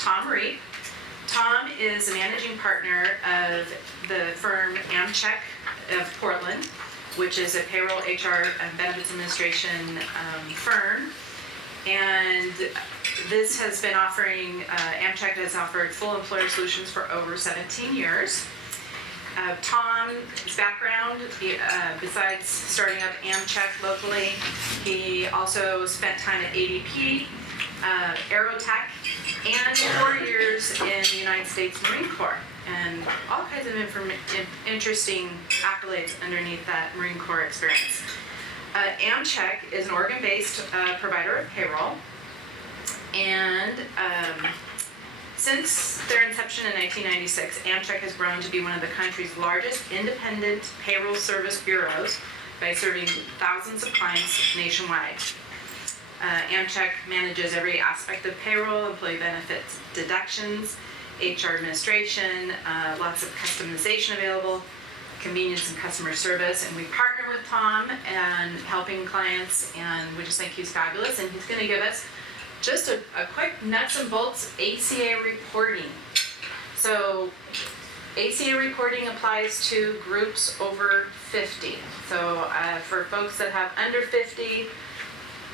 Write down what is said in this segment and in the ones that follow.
Tom Reap. Tom is a managing partner of the firm Amcheck of Portland, which is a payroll, HR, and benefits administration firm. And this has been offering, Amcheck has offered full employer solutions for over 17 years. Tom's background, besides starting up Amcheck locally, he also spent time at ADP, Aerotech, and 4 years in the United States Marine Corps, and all kinds of interesting accolades underneath that Marine Corps experience. Amcheck is an Oregon-based provider of payroll, and since their inception in 1996, Amcheck has grown to be one of the country's largest independent payroll service bureaus by serving thousands of clients nationwide. Amcheck manages every aspect of payroll, employee benefits deductions, HR administration, lots of customization available, convenience and customer service, and we partner with Tom and helping clients, and we just think he's fabulous, and he's going to give us just a quick nuts and bolts ACA reporting. So ACA reporting applies to groups over 50. So for folks that have under 50,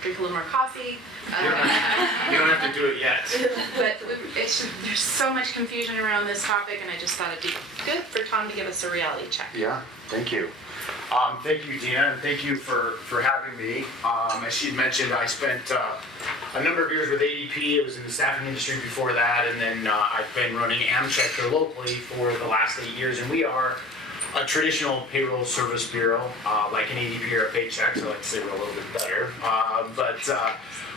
drink a little more coffee. You don't have to do it yet. But there's so much confusion around this topic, and I just thought it'd be good for Tom to give us a reality check. Yeah, thank you. Thank you, Dina, and thank you for having me. As she mentioned, I spent a number of years with ADP. I was in the staffing industry before that, and then I've been running Amcheck here locally for the last 8 years, and we are a traditional payroll service bureau, like an ADP or a Paychex. I like to say we're a little bit better.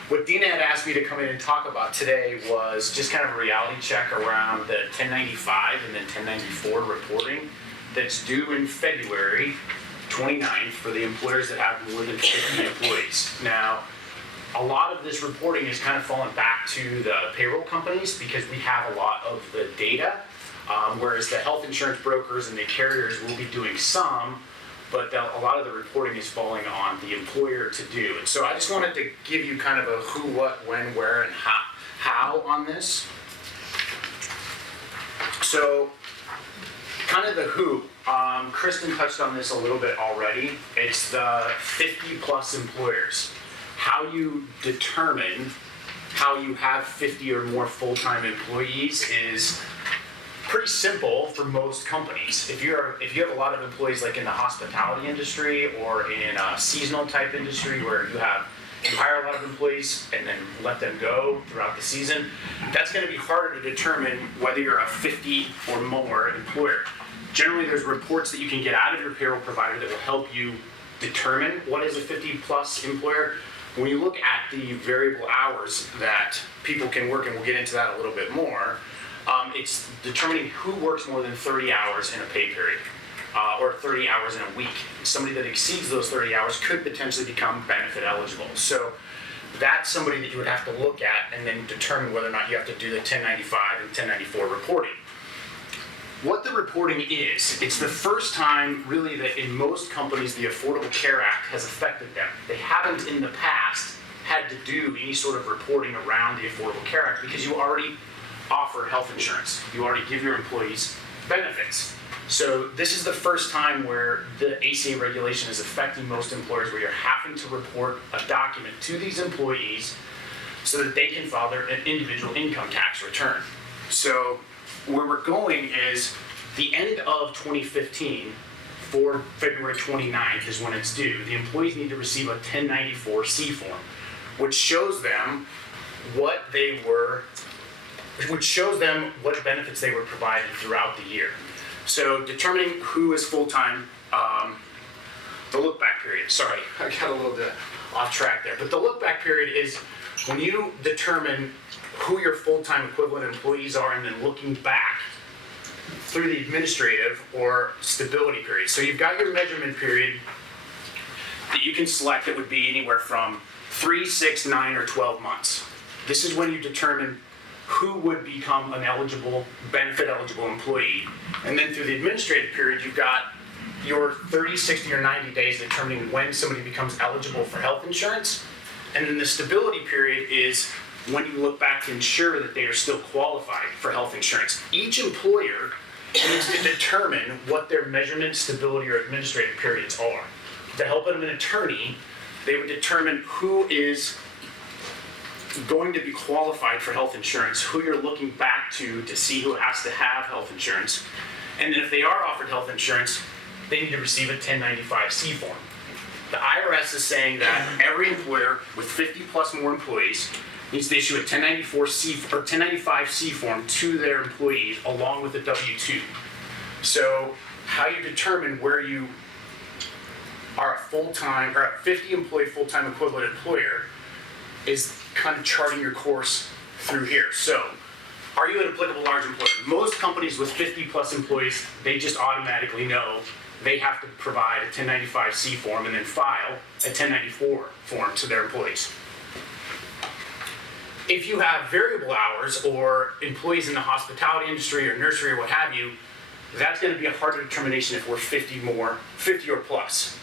What Dina had asked me to come in and talk about today was just kind of a reality check around the 1095 and then 1094 reporting that's due in February 29th for the employers that have more than 50 employees. Now, a lot of this reporting is kind of falling back to the payroll companies because we have a lot of the data, whereas the health insurance brokers and the carriers will be doing some, but a lot of the reporting is falling on the employer to do. And so I just wanted to give you kind of a who, what, when, where, and how on this. So kind of the who, Kristen touched on this a little bit already. It's the 50 plus employers. How you determine how you have 50 or more full-time employees is pretty simple for most companies. If you have a lot of employees like in the hospitality industry or in a seasonal type industry where you hire a lot of employees and then let them go throughout the season, that's going to be harder to determine whether you're a 50 or more employer. Generally, there's reports that you can get out of your payroll provider that will help you determine what is a 50 plus employer. When you look at the variable hours that people can work, and we'll get into that a little bit more, it's determining who works more than 30 hours in a pay period, or 30 hours in a week. Somebody that exceeds those 30 hours could potentially become benefit eligible. So that's somebody that you would have to look at and then determine whether or not you have to do the 1095 and 1094 reporting. What the reporting is, it's the first time really that in most companies the Affordable Care Act has affected them. They haven't in the past had to do any sort of reporting around the Affordable Care Act because you already offer health insurance. You already give your employees benefits. So this is the first time where the ACA regulation is affecting most employers, where you're having to report a document to these employees so that they can file their individual income tax return. So where we're going is the end of 2015 for February 29th is when it's due. The employees need to receive a 1094-C form, which shows them what benefits they were provided throughout the year. So determining who is full-time, the look-back period. Sorry, I got a little bit off track there. But the look-back period is when you determine who your full-time equivalent employees are and then looking back through the administrative or stability period. So you've got your measurement period that you can select that would be anywhere from 3, 6, 9, or 12 months. This is when you determine who would become an benefit eligible employee. And then through the administrative period, you've got your 30, 60, or 90 days determining when somebody becomes eligible for health insurance. And then the stability period is when you look back to ensure that they are still qualified for health insurance. Each employer needs to determine what their measurement, stability, or administrative periods are. With the help of an attorney, they would determine who is going to be qualified for health insurance, who you're looking back to see who has to have health insurance. And then if they are offered health insurance, they need to receive a 1095-C form. The IRS is saying that every employer with 50 plus more employees needs to issue a 1094-C or 1095-C form to their employees along with a W-2. So how you determine where you are a full-time or a 50 employee full-time equivalent employer is kind of charting your course through here. So are you an applicable large employer? Most companies with 50 plus employees, they just automatically know they have to provide a 1095-C form and then file a 1094 form to their employees. If you have variable hours or employees in the hospitality industry or nursery or what have you, that's going to be a harder determination if we're 50 or plus.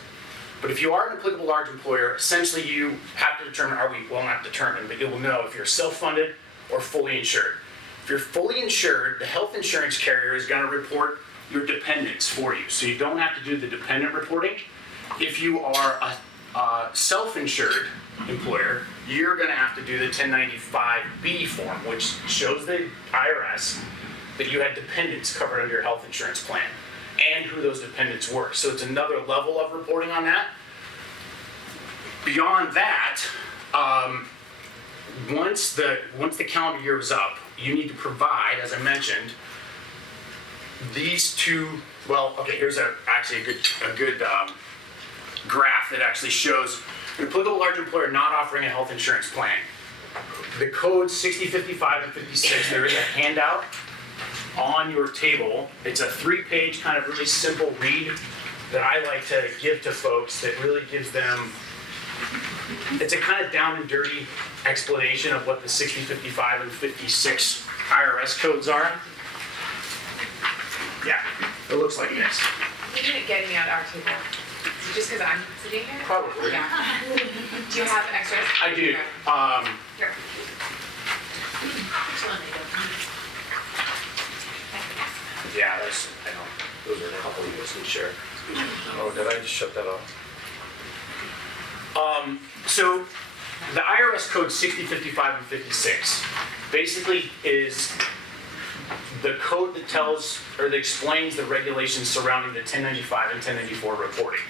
But if you are an applicable large employer, essentially you have to determine, well, not determine, but you will know if you're self-funded or fully insured. If you're fully insured, the health insurance carrier is going to report your dependents for you. So you don't have to do the dependent reporting. If you are a self-insured employer, you're going to have to do the 1095-B form, which shows the IRS that you had dependents covered under your health insurance plan and who those dependents were. So it's another level of reporting on that. Beyond that, once the calendar year is up, you need to provide, as I mentioned, these two. Well, okay. Here's actually a good graph that actually shows an applicable large employer not offering a health insurance plan. The codes 60, 55, and 56. There is a handout on your table. It's a 3-page kind of really simple read that I like to give to folks that really gives them, it's a kind of down and dirty explanation of what the 60, 55, and 56 IRS codes are. Yeah, it looks like this. You're gonna get me at our table. Is it just because I'm sitting here? Probably. Yeah. Do you have extras? I do. Here. Yeah, I know. Those are a couple you guys can share. Oh, did I just shut that off? So the IRS code 60, 55, and 56 basically is the code that tells or that explains the regulations surrounding the 1095 and 1094 reporting.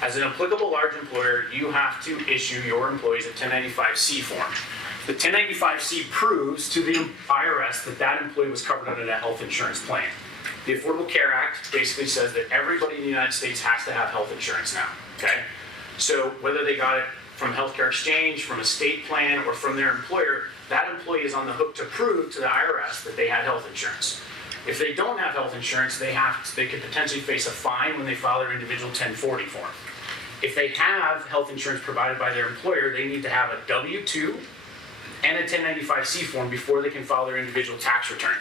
As an applicable large employer, you have to issue your employees a 1095-C form. The 1095-C proves to the IRS that that employee was covered under that health insurance plan. The Affordable Care Act basically says that everybody in the United States has to have health insurance now, okay? So whether they got it from healthcare exchange, from a state plan, or from their employer, that employee is on the hook to prove to the IRS that they had health insurance. If they don't have health insurance, they could potentially face a fine when they file their individual 1040 form. If they have health insurance provided by their employer, they need to have a W-2 and a 1095-C form before they can file their individual tax return.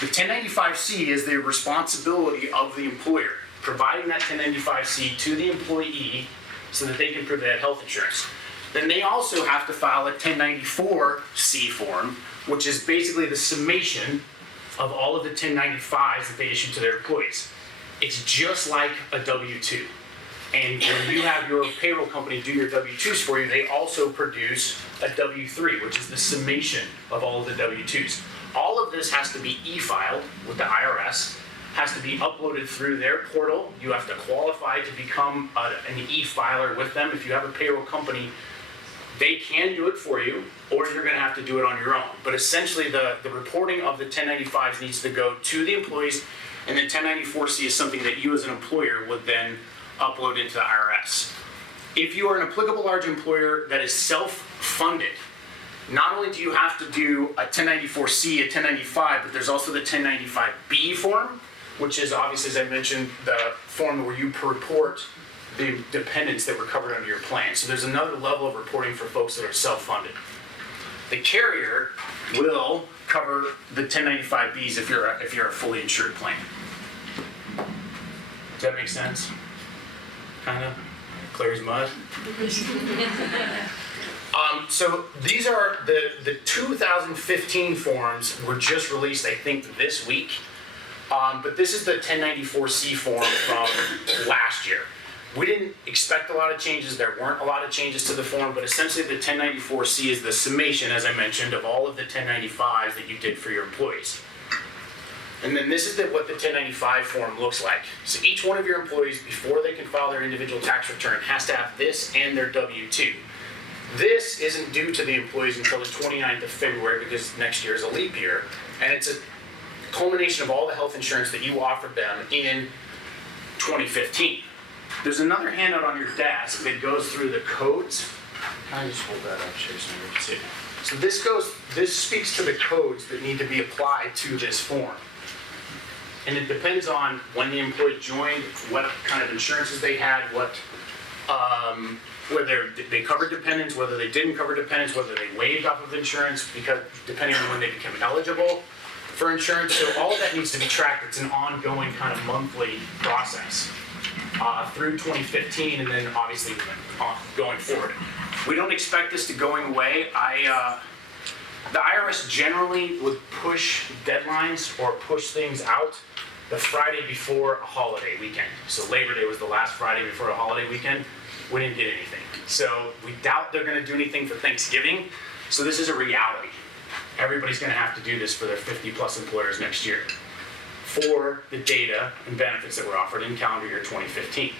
The 1095-C is the responsibility of the employer, providing that 1095-C to the employee so that they can prove they have health insurance. Then they also have to file a 1094-C form, which is basically the summation of all of the 1095s that they issue to their employees. It's just like a W-2. And when you have your payroll company do your W-2s for you, they also produce a W-3, which is the summation of all of the W-2s. All of this has to be e-filed with the IRS, has to be uploaded through their portal. You have to qualify to become an e-filer with them. If you have a payroll company, they can do it for you, or you're going to have to do it on your own. But essentially, the reporting of the 1095s needs to go to the employees, and then 1094-C is something that you as an employer would then upload into the IRS. If you are an applicable large employer that is self-funded, not only do you have to do a 1094-C, a 1095, but there's also the 1095-B form, which is obviously, as I mentioned, the form where you report the dependents that were covered under your plan. So there's another level of reporting for folks that are self-funded. The carrier will cover the 1095-Bs if you're a fully insured plan. Does that make sense? Kind of? Clear as mud? So these are the 2015 forms were just released, I think, this week. But this is the 1094C form from last year. We didn't expect a lot of changes. There weren't a lot of changes to the form, but essentially the 1094C is the summation, as I mentioned, of all of the 1095s that you did for your employees. And then this is what the 1095 form looks like. So each one of your employees, before they can file their individual tax return, has to have this and their W-2. This isn't due to the employees until the 29th of February because next year is a leap year. And it's a culmination of all the health insurance that you offered them in 2015. There's another handout on your desk that goes through the codes. Can I just hold that up, Chase, so you can see? So this speaks to the codes that need to be applied to this form. And it depends on when the employee joined, what kind of insurances they had, whether they covered dependents, whether they didn't cover dependents, whether they waived off of insurance, because depending on when they became eligible for insurance. So all of that needs to be tracked. It's an ongoing kind of monthly process through 2015, and then obviously going forward. We don't expect this to going away. The IRS generally would push deadlines or push things out the Friday before a holiday weekend. So Labor Day was the last Friday before a holiday weekend. We didn't get anything. So we doubt they're gonna do anything for Thanksgiving. So this is a reality. Everybody's gonna have to do this for their 50+ employers next year for the data and benefits that were offered in calendar year 2015.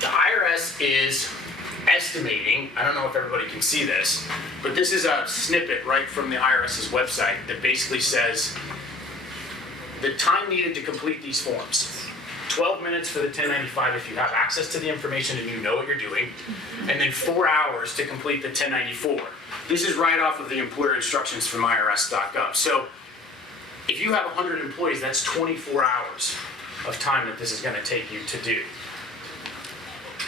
The IRS is estimating, I don't know if everybody can see this, but this is a snippet right from the IRS's website that basically says the time needed to complete these forms. 12 minutes for the 1095 if you have access to the information and you know what you're doing, and then 4 hours to complete the 1094. This is right off of the employer instructions from irs.gov. So if you have 100 employees, that's 24 hours of time that this is going to take you to do.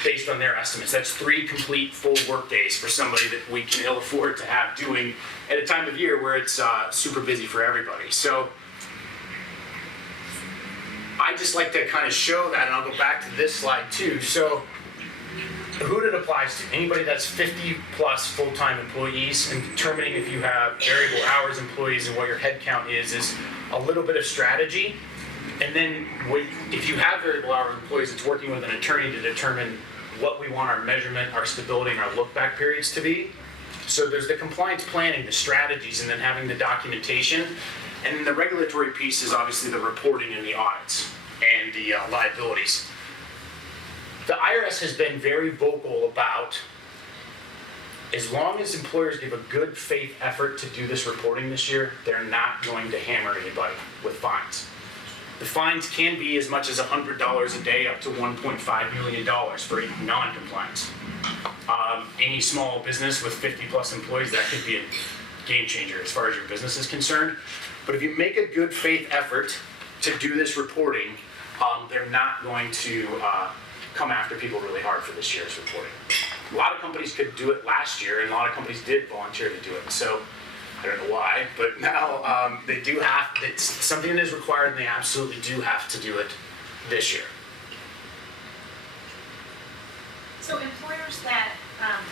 Based on their estimates, that's 3 complete full work days for somebody that we can ill afford to have doing at a time of year where it's super busy for everybody. So I just like to kind of show that, and I'll go back to this slide too. So who it applies to? Anybody that's 50+ full-time employees, and determining if you have variable hours employees and what your head count is a little bit of strategy. And then if you have variable hour employees, it's working with an attorney to determine what we want our measurement, our stability, and our look-back periods to be. So there's the compliance planning, the strategies, and then having the documentation. And then the regulatory piece is obviously the reporting and the audits and the liabilities. The IRS has been very vocal about, as long as employers give a good faith effort to do this reporting this year, they're not going to hammer anybody with fines. The fines can be as much as $100 a day up to $1.5 million for non-compliance. Any small business with 50+ employees, that could be a game changer as far as your business is concerned. But if you make a good faith effort to do this reporting, they're not going to come after people really hard for this year's reporting. A lot of companies could do it last year, and a lot of companies did volunteer to do it. So I don't know why, but now they do have, it's something that is required, and they absolutely do have to do it this year. So employers that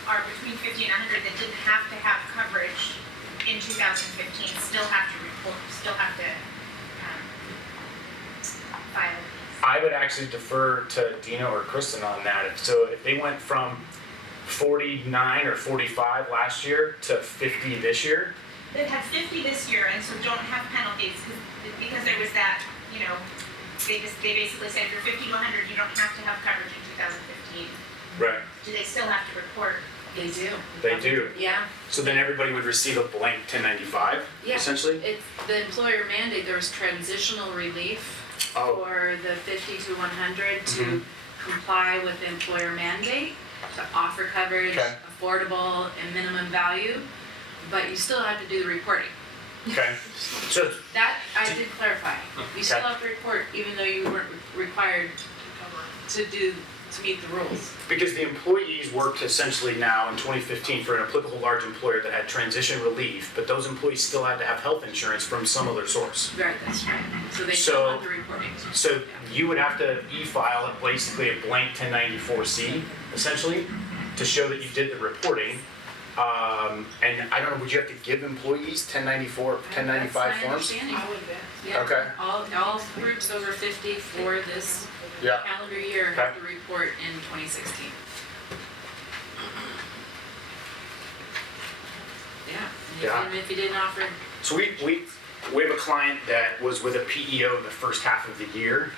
are between 50 and 100 that didn't have to have coverage in 2015 still have to report, still have to file. I would actually defer to Dina or Kristen on that. So if they went from 49 or 45 last year to 50 this year. That had 50 this year and so don't have penalties because there was that, you know, they basically said if you're 50 to 100, you don't have to have coverage in 2015. Right. Do they still have to report? They do. They do. Yeah. So then everybody would receive a blank 1095, Yeah. essentially? It's the employer mandate, there was transitional relief for the 50 to 100 to comply with the employer mandate, to offer coverage, Okay. affordable and minimum value, but you still have to do the reporting. Okay. So That I did clarify. You still Okay. have to report even though you weren't required to meet the rules. because the employees worked essentially now in 2015 for an applicable large employer that had transition relief, but those employees still had to have health insurance from some other source. Right, that's right. So they So- still want the reporting. So you would have to e-file basically a blank 1094C, essentially, to show that you did the reporting. And I don't know, would you have to give employees 1094, 1095 That's my forms? understanding. I would bet. Yeah. Okay. All groups over 50 for this Yeah. calendar year Okay. have to report in 2016. Yeah. And if you didn't offer, So we have a client that was with a PEO the first half of the year,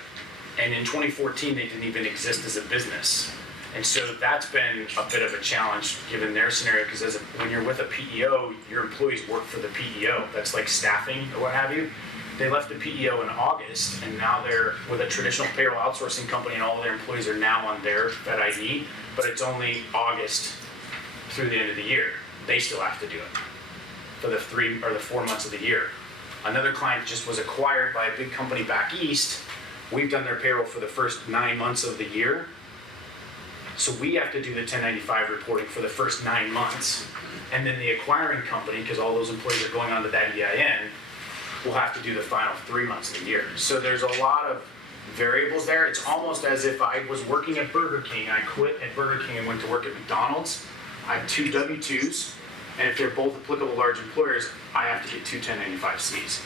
and in 2014, they didn't even exist as a business. And so that's been a bit of a challenge given their scenario, because when you're with a PEO, your employees work for the PEO. That's like staffing or what have you. They left the PEO in August, and now they're with a traditional payroll outsourcing company, and all of their employees are now on their Fed ID, but it's only August through the end of the year. They still have to do it for the 3 or the 4 months of the year. Another client just was acquired by a big company back east. We've done their payroll for the first 9 months of the year. So we have to do the 1095 reporting for the first 9 months. And then the acquiring company, because all those employees are going on to that EIN, will have to do the final 3 months of the year. So there's a lot of variables there. It's almost as if I was working at Burger King. I quit at Burger King and went to work at McDonald's. I have 2 W-2s, and if they're both applicable large employers, I have to get 2 1095Cs.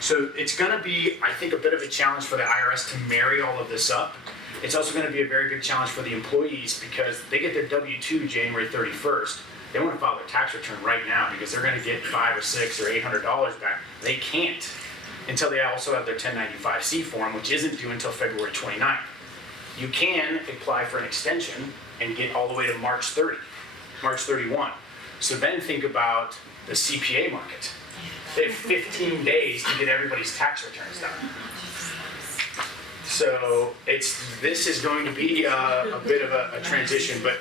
So it's going to be, I think, a bit of a challenge for the IRS to marry all of this up. It's also going to be a very big challenge for the employees because they get their W-2 January 31st. They want to file their tax return right now because they're going to get $500 or $600 or $800 back. They can't until they also have their 1095C form, which isn't due until February 29th. You can apply for an extension and get all the way to March 31. So then think about the CPA market. They have 15 days to get everybody's tax returns done. So this is going to be a bit of a transition, but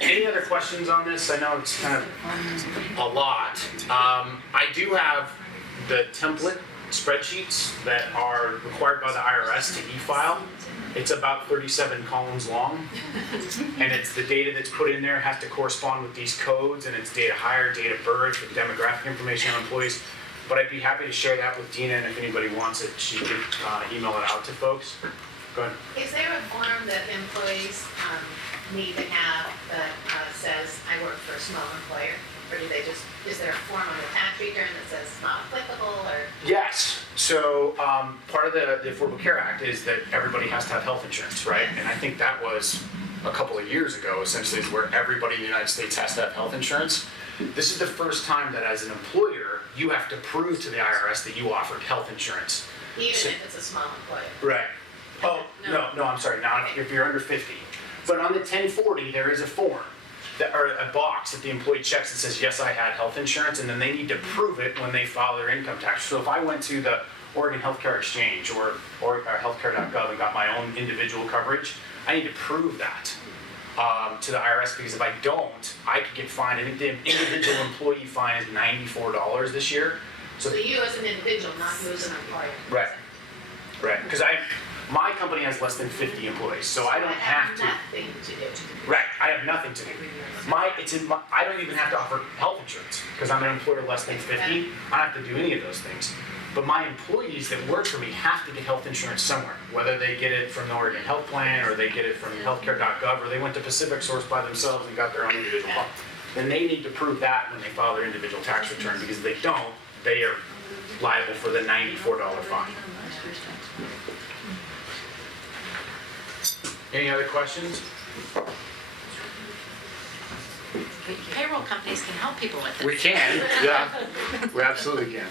any other questions on this? I know it's kind of a lot. I do have the template spreadsheets that are required by the IRS to e-file. It's about 37 columns long, and it's the data that's put in there has to correspond with these codes, and it's data hire, date of birth, and demographic information on employees. But I'd be happy to share that with Dina, and if anybody wants it, she could email it out to folks. Go ahead. Is there a form that employees need to have that says, I work for a small employer? Or do they just, is there a form on the tax return that says it's not applicable, or? Yes. So part of the Affordable Care Act is that everybody has to have health insurance, right? And I think that was a couple of years ago, essentially, is where everybody in the United States has to have health insurance. This is the first time that as an employer, you have to prove to the IRS that you offered health insurance. Even if it's a small employer? Right. Oh, no, I'm sorry, not if you're under 50. But on the 1040, there is a form, or a box that the employee checks that says, yes, I had health insurance, and then they need to prove it when they file their income tax. So if I went to the Oregon Healthcare Exchange or healthcare.gov and got my own individual coverage, I need to prove that to the IRS, because if I don't, I could get fined. I think the individual employee fine is $94 this year. So you as an individual, not you as an employer? Right, because my company has less than 50 employees, so I don't have to. Nothing to do. Right, I have nothing to do. I don't even have to offer health insurance because I'm an employer less than 50. I don't have to do any of those things. But my employees that work for me have to get health insurance somewhere, whether they get it from the Oregon Health Plan or they get it from healthcare.gov or they went to Pacific Source by themselves and got their own individual plan. Then they need to prove that when they file their individual tax return, because if they don't, they are liable for the $94 fine. Any other questions? Payroll companies can help people with it. We can, yeah, we absolutely can.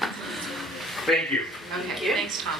Thank you. okay, thanks, Tom.